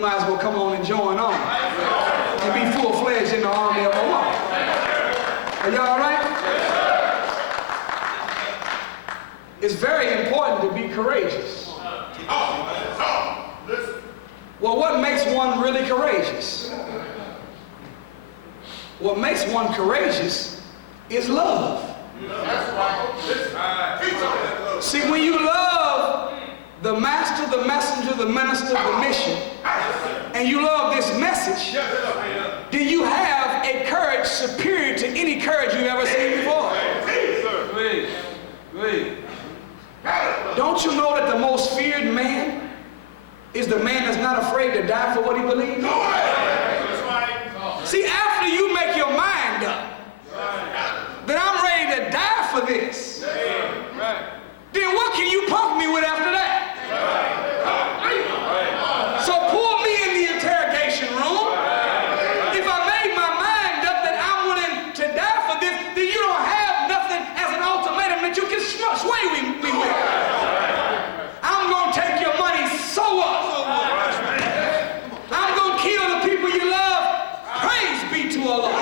might as well come on and join on and be full-fledged in the army of Allah. Are y'all all right? It's very important to be courageous. Well, what makes one really courageous? What makes one courageous is love. See, when you love the master, the messenger, the minister, the mission, and you love this message, then you have a courage superior to any courage you've ever seen before. Don't you know that the most feared man is the man that's not afraid to die for what he believes? See, after you make your mind up that I'm ready to die for this, then what can you pump me with after that? So pull me in the interrogation room. If I made my mind up that I'm willing to die for this, then you don't have nothing as an ultimatum that you can sway me with. I'm going to take your money, so what? I'm going to kill the people you love. Praise be to Allah.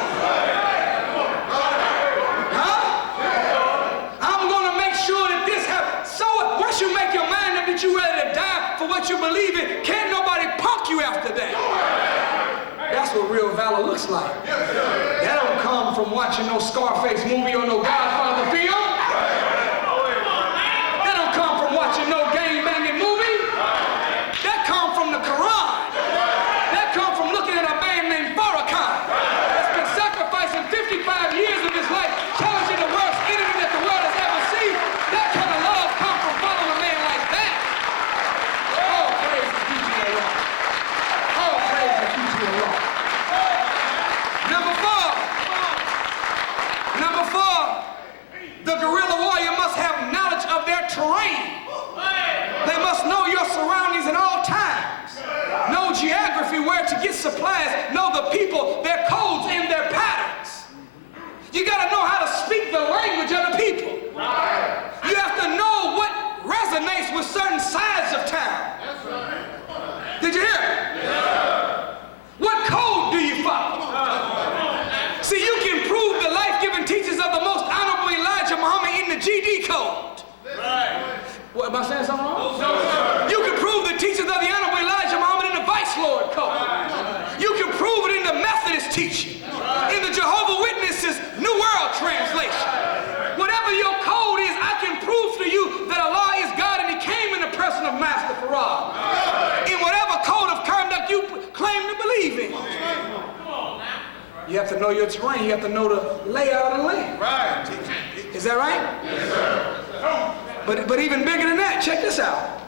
You make your mind up that you're ready to die for what you believe in. Can't nobody punk you after that. That's what real valor looks like. That don't come from watching no Scarface movie or no Godfather film. That don't come from watching no gang-banging movie. That come from the Quran. That come from looking at a man named Farrakhan that's been sacrificing 55 years of his life, challenging the worst enemy that the world has ever seen. That kind of love comes from following a man like that. All praise is due to Allah. All praise is due to Allah. Number four, the guerrilla warrior must have knowledge of their terrain. They must know your surroundings at all times. Know geography, where to get supplies. Know the people, their codes, and their patterns. You got to know how to speak the language of the people. You have to know what resonates with certain sides of town. Did you hear me? What code do you follow? See, you can prove the life-giving teachings of the most honorable Elijah Muhammad in the GD code. What, am I saying something wrong? You can prove the teachings of the honorable Elijah Muhammad in the Vice Lord code. You can prove it in the Methodist teaching, in the Jehovah's Witnesses New World Translation. Whatever your code is, I can prove to you that Allah is God and He came in the person of Master Farad. In whatever code of conduct you claim to believe in. You have to know your terrain. You have to know the layout of the land. Right. Is that right? Yes, sir. But even bigger than that, check this out.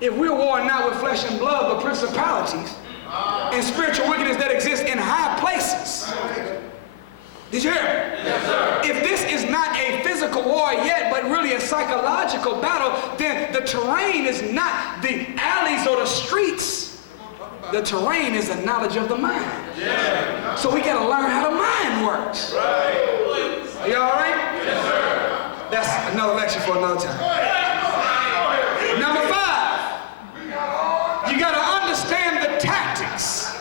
If we're warring not with flesh and blood, but principalities and spiritual wickedness that exist in high places. Did you hear me? Yes, sir. If this is not a physical war yet, but really a psychological battle, then the terrain is not the alleys or the streets. The terrain is the knowledge of the mind. Yeah. So we got to learn how the mind works. Right. Are you all right? Yes, sir. That's another lecture for another time. Number 5, you got to understand the tactics.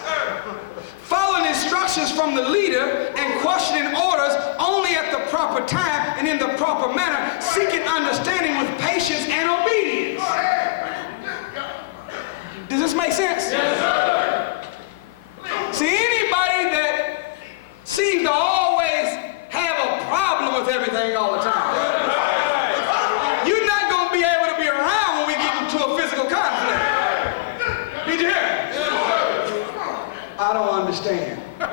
Following instructions from the leader and questioning orders only at the proper time and in the proper manner, seeking understanding with patience and obedience. Does this make sense? Yes, sir. See, anybody that seems to always have a problem with everything all the time, you're not going to be able to be around when we get into a physical conflict. Did you hear me? I don't understand. We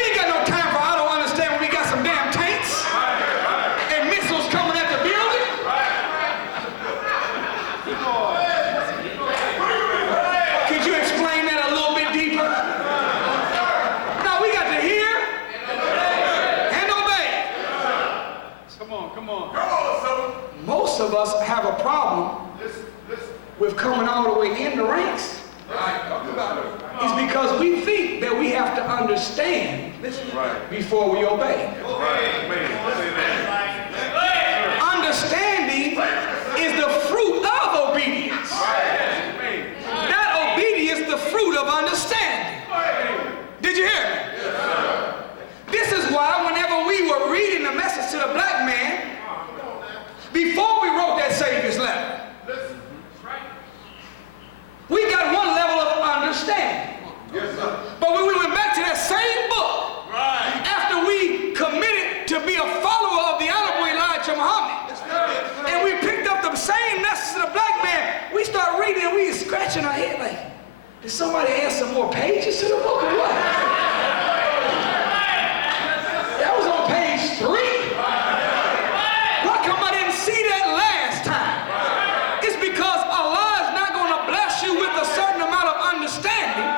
ain't got no time for I don't understand when we got some damn tanks and missiles coming at the building. Could you explain that a little bit deeper? No, we got to hear and obey. Come on. Most of us have a problem with coming all the way in the ranks. It's because we think that we have to understand before we obey. Understanding is the fruit of obedience. That obedience, the scratching her head like, did somebody add some more pages to the book or what? That was on page 3. Why come I didn't see that last time? It's because Allah is not going to bless you with a certain amount of understanding,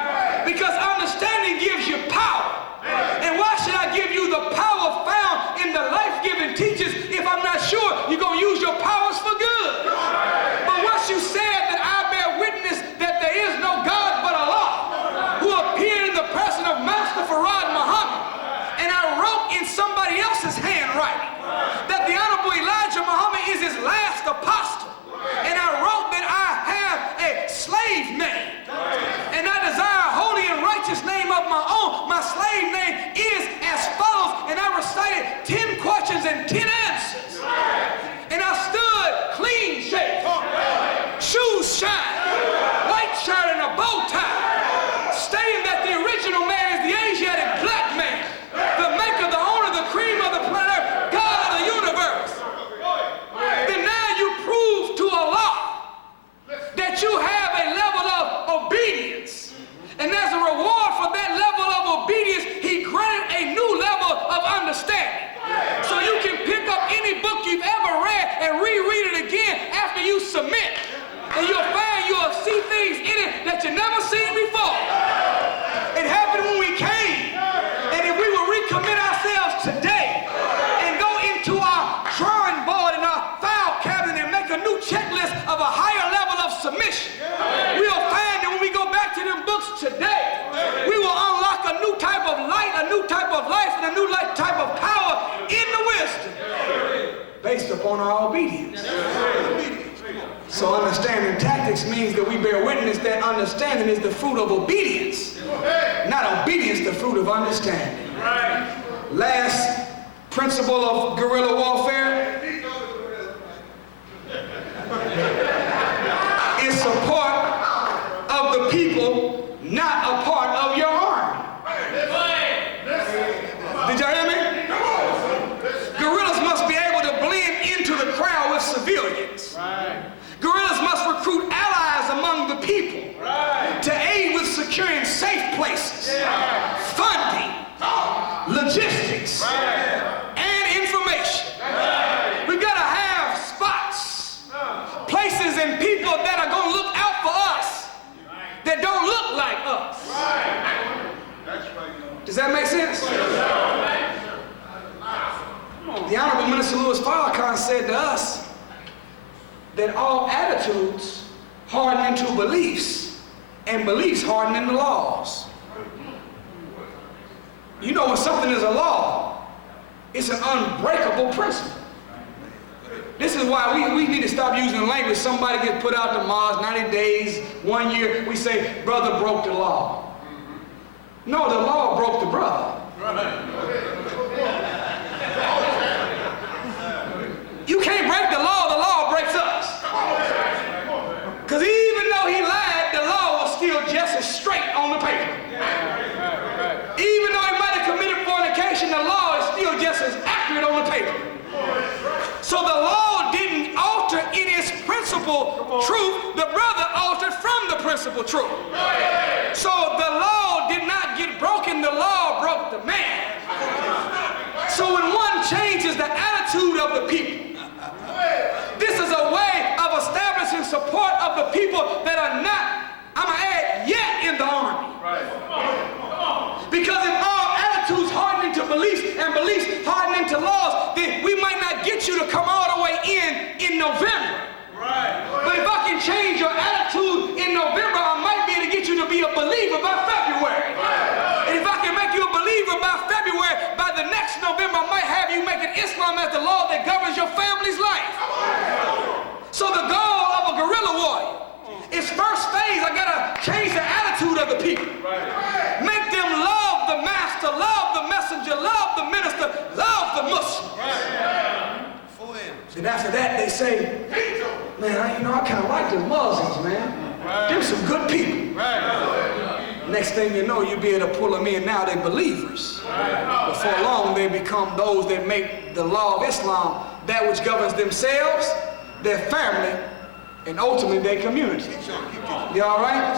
because understanding gives you power. And why should I give you the power found in the life-giving teachers if I'm not sure you're going to use your powers for good? But once you said that I bear witness that there is no God but Allah, who appeared in the person of Master Farad Muhammad, and I wrote in somebody else's handwriting that the Honorable Elijah Muhammad is his last apostle, and I wrote that I have a slave name, and I desire a holy and righteous name of my own. My slave name is as follows, and I recited 10 questions and 10 answers, and I stood clean shaved, shoes shine, white shirt and a bow tie, stating that the original man is the Asiatic black man, the maker, the owner, the cream of the planet Earth, God of the universe. Then now you prove to Allah that you have a level of obedience. And as a reward for that level of obedience, he granted a new level of understanding. So you can pick up any book you've ever read and reread it again after you submit. And you'll find you'll see things in it that you never seen before. It happened when we came. And if we will recommit ourselves today and go into our drawing board and our file cabinet and make a new checklist of a higher level of submission, we'll find that when we go back to them books today, we will unlock a new type of light, a new type of life, and a new type of power in the wisdom based upon our obedience. So understanding tactics means that we bear witness that understanding is the fruit of obedience, not obedience the fruit of understanding. Last principle of guerrilla warfare is support of the people, not a part of your army. Did y'all hear me? Guerrillas must be able to blend into the crowd with civilians. Guerrillas must recruit allies among the people to aid with securing safe places, funding, logistics, and information. We've got to have spots, places, and people that are going to look out for us that don't look like us. Does that make sense? The Honorable Minister Louis Farrakhan said to us that all attitudes harden into beliefs, and beliefs harden into laws. You know when something is a law, it's an unbreakable principle. This is why we need to stop using language. Somebody gets put out to Mars, 90 days, 1 year, we say, brother broke the law. No, the law broke the brother. You can't break the law breaks us. Because even though he lied, the law was still just as straight on the paper. Even though he might have committed fornication, the law is still just as accurate on the paper. So the law didn't alter in its principal truth. The brother altered from the principal truth. So the law did not get broken, the law broke the man. So when one changes the attitude of the people, this is a way of establishing support of the people that are not, I'm going to add, yet in the army. Because if all attitudes harden into beliefs and beliefs harden into laws, then we might not get you to come all the way in November. But if I can change your attitude in November, I might be able to get you to be a believer by February. And if I can make you a believer by February, by the next November, I might have you making Islam as the law that governs your family's life. So the goal of a guerrilla warrior is first phase, I gotta change the attitude of the people. Make them love the master, love the messenger, love the minister, love the Muslim. And after that they say, man, I kind of like the Muslims, man. They're some good people. Next thing you know, you'll be able to pull them in. Now they're believers. Before long, they become those that make the law of Islam that which governs themselves, their family, and ultimately their community. You all right?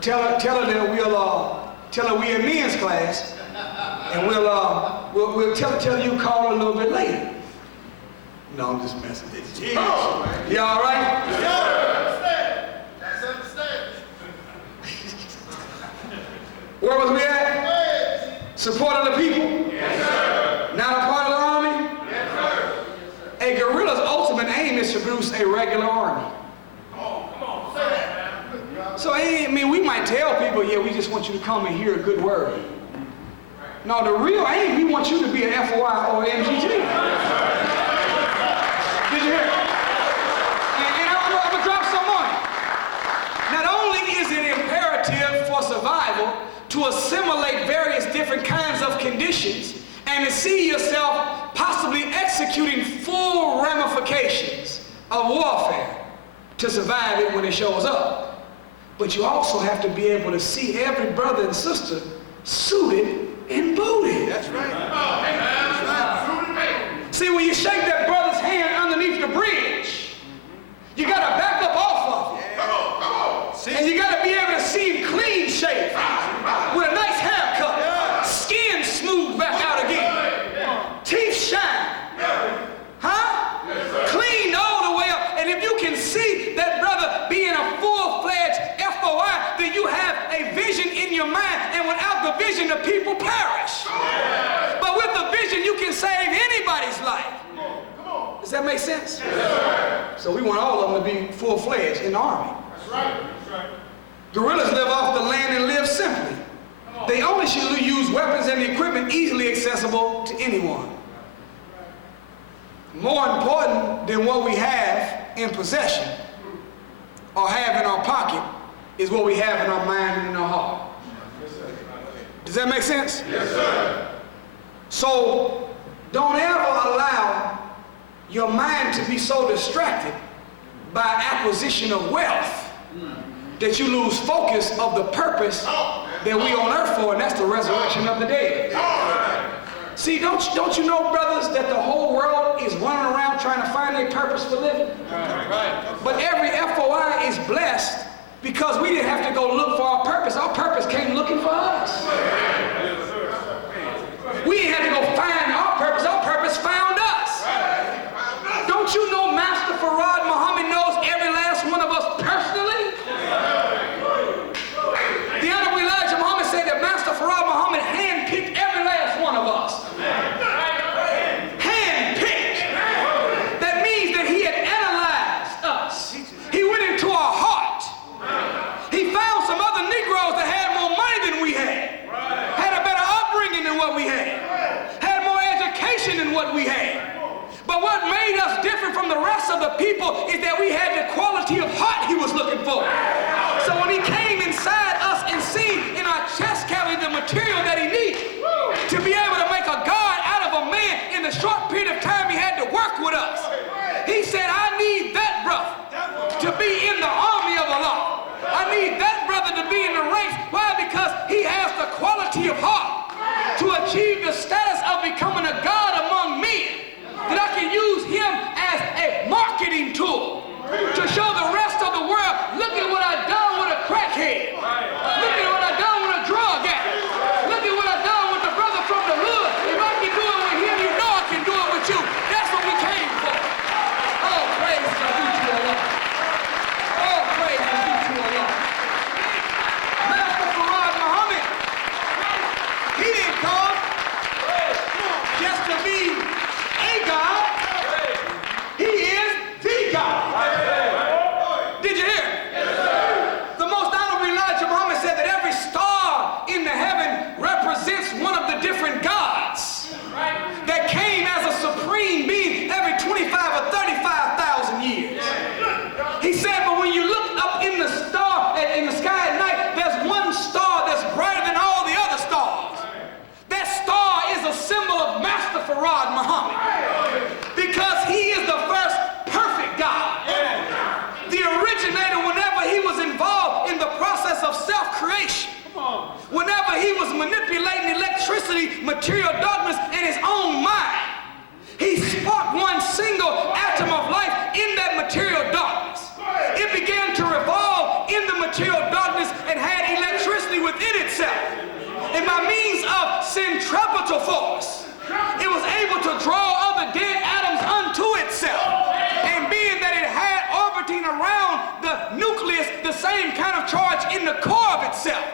Tell her that tell her we in men's class, and we'll tell her you call her a little bit later. No, I'm just messing with you. You all right? That's understanding. Where was we at? Supporting the people? Yes, sir. Not a part of the army? Yes, sir. A guerrilla's ultimate aim is to produce a regular army. Oh, come on, say that. So, I mean, we might tell people, yeah, we just want you to come and hear a good word. No, the real aim, we want you to be an FOI or MGT. Did you hear it? And I'm going to drop some on it. Not only is it imperative for survival to assimilate various different kinds of conditions and to see yourself possibly executing full ramifications of warfare to survive it when it shows up, but you also have to be able to see every brother and sister suited and booted. That's right. That's right. See, when you shake that brother's hand underneath the bridge, you got to back up off of it. Yeah. Come on. See? And you got to be able to see him clean shaven with a nice haircut, skin smooth back out again, teeth shine, huh? Cleaned all the way up. And if you can see that brother being a full-fledged FOI, then you have a vision in your mind, and without the vision, the people perish. But with the vision, you can save anybody's life. Does that make sense? So we want all of them to be full-fledged in the army. That's right. Guerrillas live off the land and live simply. They only should use weapons and equipment easily accessible to anyone. More important than what we have in possession or have in our pocket is what we have in our mind and in our heart. Does that make sense? Yes, sir. So don't ever allow your mind to be so distracted by acquisition of wealth that you lose focus of the purpose that we on earth for, and that's the resurrection of the dead. See, don't you know, brothers, that the whole world is running around trying to find a purpose for living? But every FOI is blessed because we didn't have to go look for our purpose. Our purpose came looking for us. We didn't have to go find our purpose. Our purpose found us. Don't you know Master Farad Muhammad knows every last one of us personally? The Honorable Elijah Muhammad said that Master Farad Muhammad handpicked every last one of us. Handpicked. That means that he had analyzed us. He went into our heart. He found some other Negroes that had more money than we had a better upbringing than what we had more education than what we had. But what made us different from the rest of the people is that we had the quality of heart he was looking for. So when he came inside us and seen in our chest cavity the material that he needed to be able to make a God out of a man in the short period of time he had to work with us, he said, I need that brother to be in the army of Allah. I need that brother to be in the ranks. Why? Because he has the quality of heart to achieve the status of becoming a God among men, that I can use him as a marketing tool to show the rest of the world, look at what I've done with a crackhead. Look at what I've done with a drug addict. Look at what I've done with the brother from the hood. If I can do it with him, you know I can do it with you. That's what we came for. All praise is due to Allah. All praise is due to Allah. Master Farad Muhammad, he didn't come just to be a God. He is the God. Did you hear? Yes, sir. The most honorable Elijah Muhammad said that every star in the heaven represents one of the different gods that came as a supreme being every 25 or 35,000 years. He said, but when you look up in the sky at night, there's one star that's brighter than all the other stars. That star is a symbol of Master Farad Muhammad, because he is the first perfect God. The originator, whenever he was involved in the process of self-creation, whenever he was manipulating electricity, material darkness, in his own mind, he sparked one single atom of life in that material darkness. same kind of charge in the core of itself.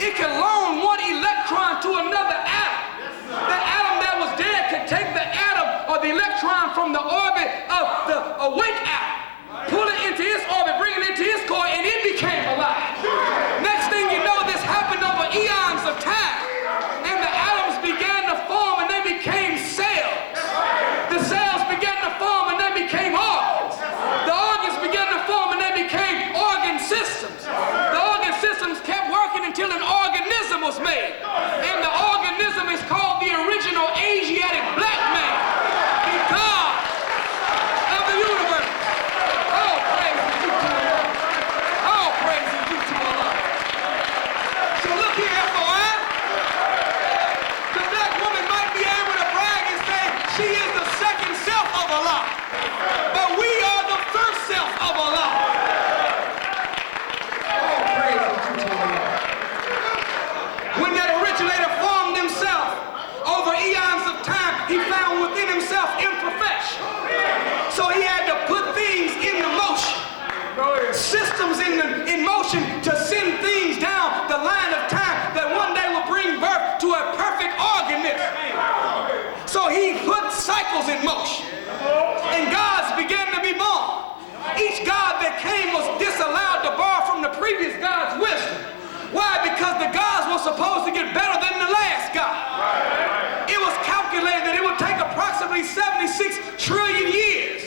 It can loan one electron to another atom. The atom that was dead could take the atom or the electron from the orbit of the awake atom, pull it into its orbit, bring it into its core, and it became alive. Next thing you know, this happened over eons of time, and the atoms began to form and they became cells. The cells began to form and they became organs. The organs began to form and they became organ systems. The organ systems kept working until an organism was made. And the organism is called the original Asiatic black man, the God of the universe. All praise is due to Allah. All praise is due to Allah. So look here, FOI. The black woman might be able to brag and say she is the second self of Allah, but we are the first self of Allah. All praise is due to Allah. When that originator formed himself over eons of time, he found within himself imperfection. So he had to put things into motion, systems in motion to send things down the line of time that one day will bring birth to a perfect organism. So he put cycles in motion, and gods began to be born. Each god that came was disallowed to borrow from the previous god's wisdom. Why? Because the gods were supposed to get better than the last god. It was calculated that it would take approximately 76 trillion years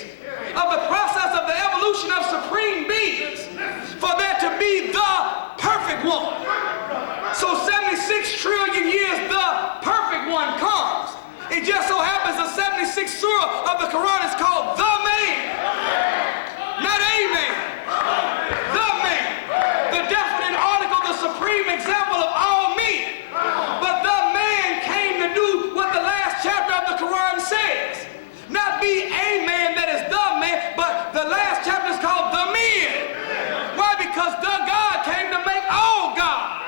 of the process of the evolution of supreme beings for there to be the perfect one. So 76 trillion years, the perfect one comes. It just so happens the 76th surah of the Quran is called the man, not a man. The man, the definite article, the supreme example of all men. But the man came to do what the last chapter of the Quran says. Not be a man that is the man, but the last chapter is called the men. Why? Because the God came to make all gods.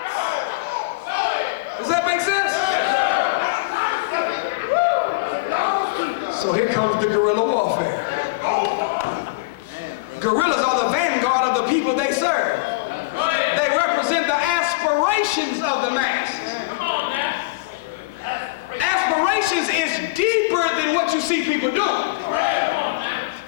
Does that make sense? So here comes the guerrilla warfare. Guerrillas are the vanguard of the people they serve. They represent the aspirations of the masses. Aspirations is deeper than what you see people doing.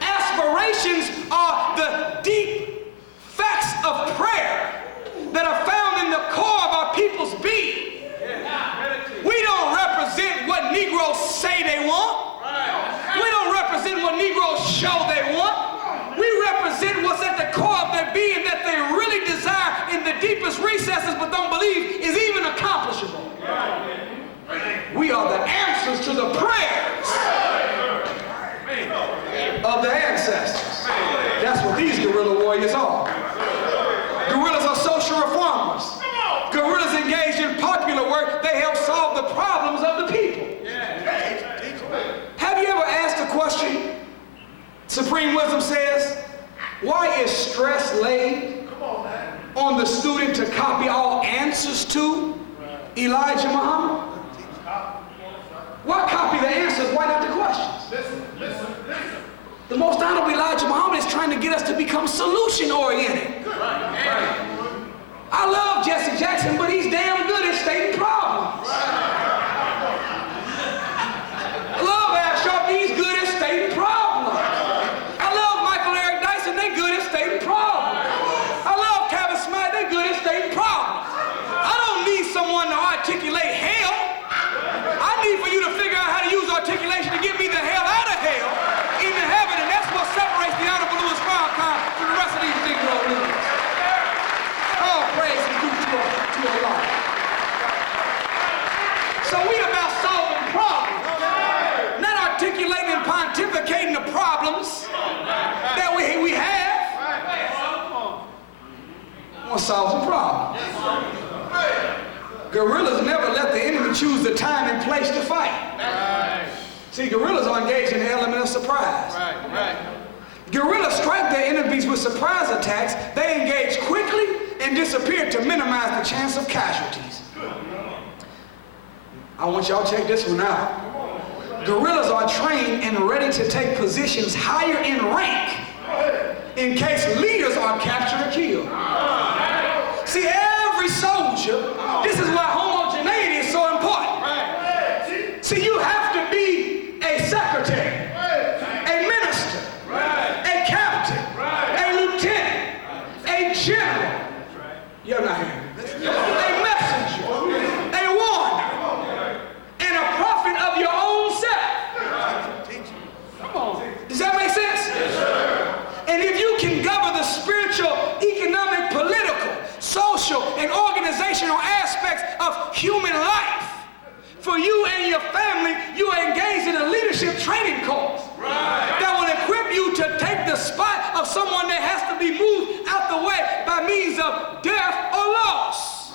Aspirations are the deep facts of prayer that are found in the core of our people's being. We don't represent what Negroes say they want. We don't represent what Negroes show they want. We represent what's at the core of their being that they really desire in the deepest recesses but don't believe is even accomplishable. We are the answers to the prayers of the ancestors. That's what these guerrilla warriors are. Guerrillas are social reformers. Guerrillas engaged in popular work. They help solve the problems of the people. Have you ever asked the question, Supreme Wisdom says, why is stress laid on the student to copy all answers to Elijah Muhammad? Why copy the answers? Why not the questions? Listen. The most honorable Elijah Muhammad is trying to get us to become solution-oriented. I love Jesse Jackson, but he's damn good at stating problems. I love Al Sharpton, he's good at stating problems. I love Michael Eric Dyson, they're good at stating problems. I love Kevin Smith, they're good at stating problems. I don't need someone to articulate hell. I need for you to figure out how to use articulation to get me the hell out of hell into heaven, and that's what separates the Honorable Louis Farrakhan from the rest of these Negro leaders. All praise is due to Allah. So we about solving problems, not articulating and pontificating the problems that we have. I want to solve some problems. Guerrillas never let the enemy choose the time and place to fight. See, guerrillas are engaged in the element of surprise. Guerrillas strike their enemies with surprise attacks. They engage quickly and disappear to minimize the chance of casualties. I want y'all to check this one out. Guerrillas are trained and ready to take positions higher in rank in case leaders are captured or killed. See, every soldier, this is why homogeneity is so important. See, you have to be a secretary, a minister, a captain, a lieutenant, a general. You're not here. A messenger, a warner, and a prophet of your own self. Come on. Does that make sense? Yes, sir. And if you can govern the spiritual, economic, political, social, and organizational aspects of human life, for you and your family, you are engaged in a leadership training course that will equip you to take the spot of someone that has to be moved out the way by means of death or loss.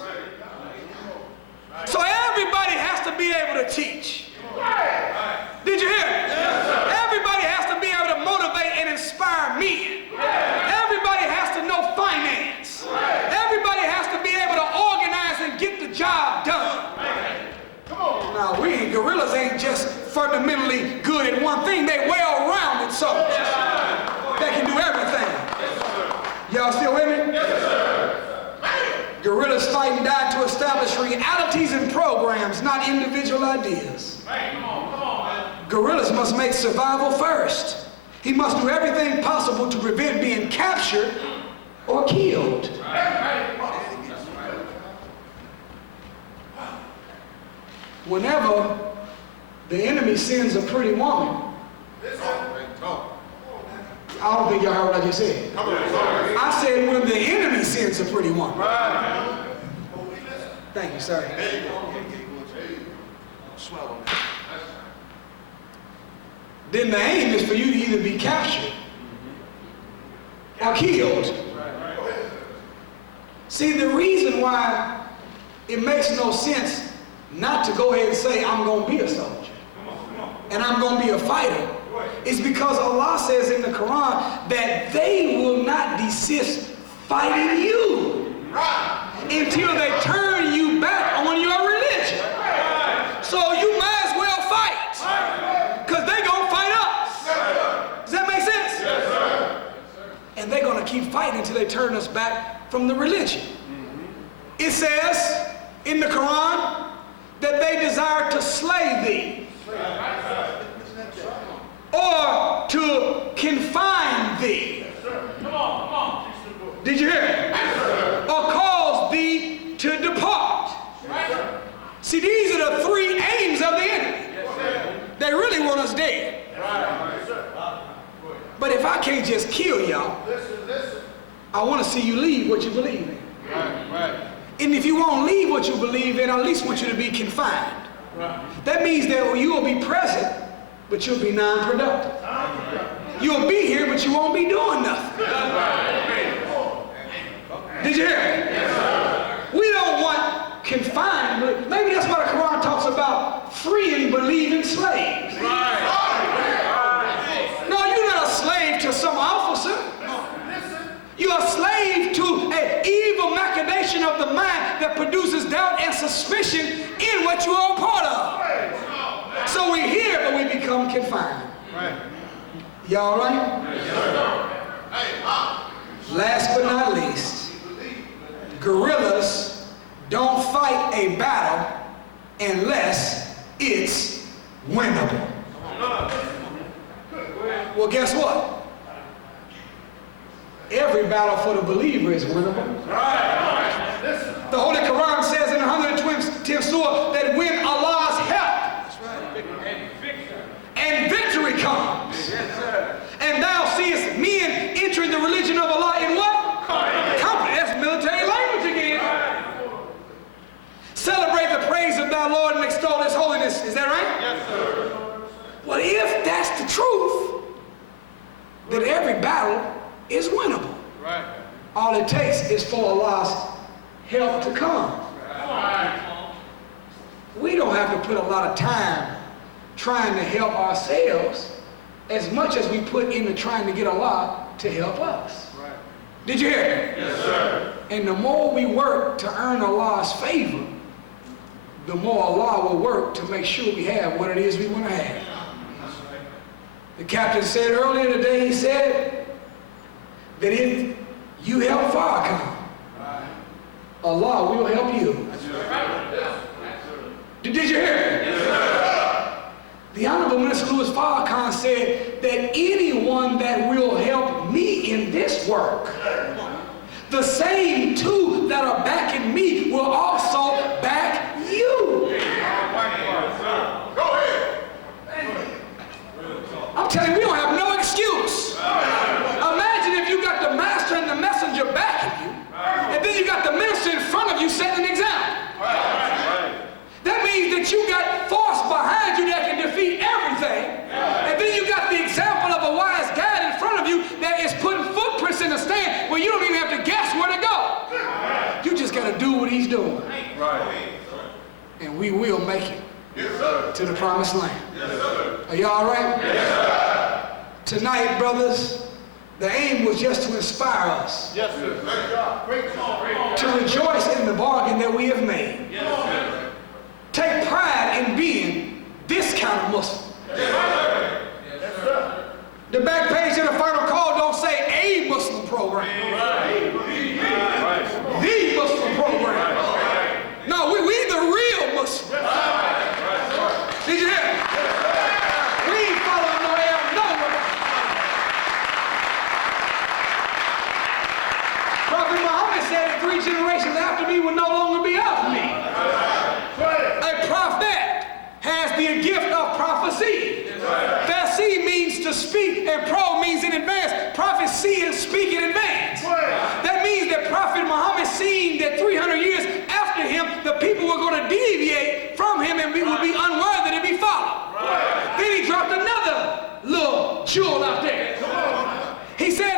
So everybody has to be able to teach. Did you hear me? Everybody has to be able to motivate and inspire men. Everybody has to know finance. Everybody has to be able to organize and get the job done. Now, we gorillas ain't just fundamentally good at one thing. They well-rounded soldiers. They can do everything. Y'all still with me? Yes, sir. Gorillas fight and die to establish realities and programs, not individual ideas. Come on. Gorillas must make survival first. He must do everything possible to prevent being captured or killed. Whenever the enemy sends a pretty woman, I don't think y'all heard what I just said. I said when the enemy sends a pretty woman. Thank you, sir. Then the aim is for you to either be captured or killed. See, the reason why it makes no sense not to go ahead and say, I'm going to be a soldier and I'm going to be a fighter, is because Allah says in the Quran that they will not desist fighting you until they turn you back on your religion. So you might as well fight, because they're going to fight us. Does that make sense? Yes, sir. And they're going to keep fighting until they turn us back from the religion. It says in the Quran that they desire to slay thee, or to confine thee. Come on. Did you hear me? Or cause thee to depart. See, these are the three aims of the enemy. They really want us dead. But if I can't just kill y'all, I want to see you leave what you believe in. And if you won't leave what you believe in, I at least want you to be confined. That means that you will be present, but you'll be non-productive. You'll be here, but you won't be doing nothing. Did you hear me? We don't want confined. Maybe that's why the Quran talks about freeing believing slaves. No, you're not a slave to some officer. You're a slave to an evil machination of the mind that produces doubt and suspicion in what you are a part of. So we're here, but we become confined. Y'all right? Last but not least, guerrillas don't fight a battle unless it's winnable. Well, guess what? Every battle for the believer is winnable. The Holy Quran says in the 110th surah that when Allah's help and victory comes, and thou seest men entering the religion of Allah in what? Company. That's military language again. Celebrate the praise of thy Lord and extol his holiness. Is that right? Yes, sir. Well, if that's the truth, then every battle is winnable. Right. All it takes is for Allah's help to come. Right. We don't have to put a lot of time trying to help ourselves as much as we put into trying to get Allah to help us. Right. Did you hear me? Yes, sir. And the more we work to earn Allah's favor, the more Allah will work to make sure we have what it is we want to have. The captain said earlier today, he said that if you help far come, Allah will help you. Did you hear me? The Honorable Minister Louis Farrakhan said that anyone that will help me in this work, the same two that are backing me will also back you. Go ahead. I'm telling you, we don't have no excuse. Imagine if you got the master and the messenger backing you, and then you got the minister in front of you setting an example. That means that you got force behind you that can defeat everything, and then you got the example of a wise guide in front of you that is putting footprints in the stand where you don't even have to guess where to go. You just got to do what he's doing. And we will make it to the promised land. Are y'all all right? Tonight, brothers, the aim was just to inspire us to rejoice in the bargain that we have made. Take pride in being this kind of Muslim. The back page of the final call don't say a Muslim program. The Muslim program. No, we the real Muslim. Did you hear me? We ain't following no hell nowhere. Prophet Muhammad said that 3 generations after me will no longer be of me. A prophet has the gift of prophecy. Fasih means to speak, and pro means in advance. Prophet see and speak in advance. That means that Prophet Muhammad seen that 300 years after him, the people were going to deviate from him and we would be unworthy to be followed. Then he dropped another little jewel out there. He said